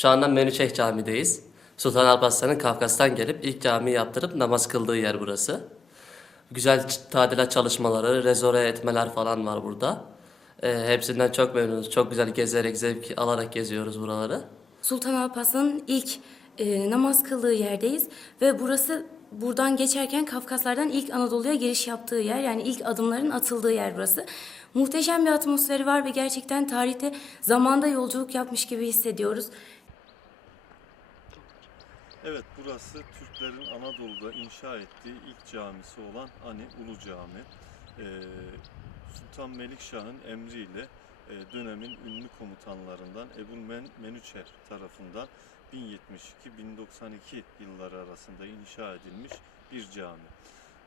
Şu anda Menüçek Camii'deyiz. Sultan Alparslan'ın Kafkas'tan gelip ilk cami yaptırıp namaz kıldığı yer burası. Güzel tadilat çalışmaları, rezore etmeler falan var burada. Ee, hepsinden çok memnunuz. Çok güzel gezerek, zevk alarak geziyoruz buraları. Sultan Alparslan'ın ilk e, namaz kıldığı yerdeyiz ve burası buradan geçerken Kafkaslardan ilk Anadolu'ya giriş yaptığı yer yani ilk adımların atıldığı yer burası. Muhteşem bir atmosferi var ve gerçekten tarihte zamanda yolculuk yapmış gibi hissediyoruz. Evet burası Türklerin Anadolu'da inşa ettiği ilk camisi olan Ani Ulu Cami. Ee, Sultan Melikşah'ın emriyle e, dönemin ünlü komutanlarından Ebu Men Menüçer tarafından 1072-1092 yılları arasında inşa edilmiş bir cami.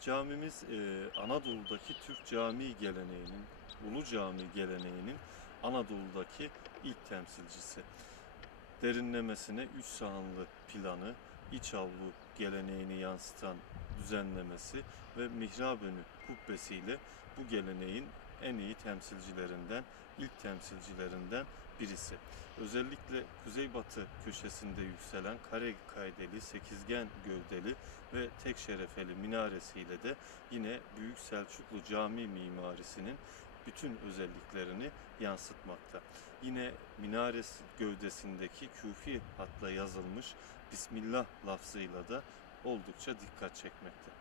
Camimiz e, Anadolu'daki Türk cami geleneğinin, Ulu Cami geleneğinin Anadolu'daki ilk temsilcisi derinlemesine üç sahanlı planı, iç avlu geleneğini yansıtan düzenlemesi ve mihrab önü kubbesiyle bu geleneğin en iyi temsilcilerinden, ilk temsilcilerinden birisi. Özellikle kuzeybatı köşesinde yükselen kare kaydeli, sekizgen gövdeli ve tek şerefeli minaresiyle de yine Büyük Selçuklu cami mimarisinin bütün özelliklerini yansıtmakta. Yine minares gövdesindeki küfi hatla yazılmış Bismillah lafzıyla da oldukça dikkat çekmekte.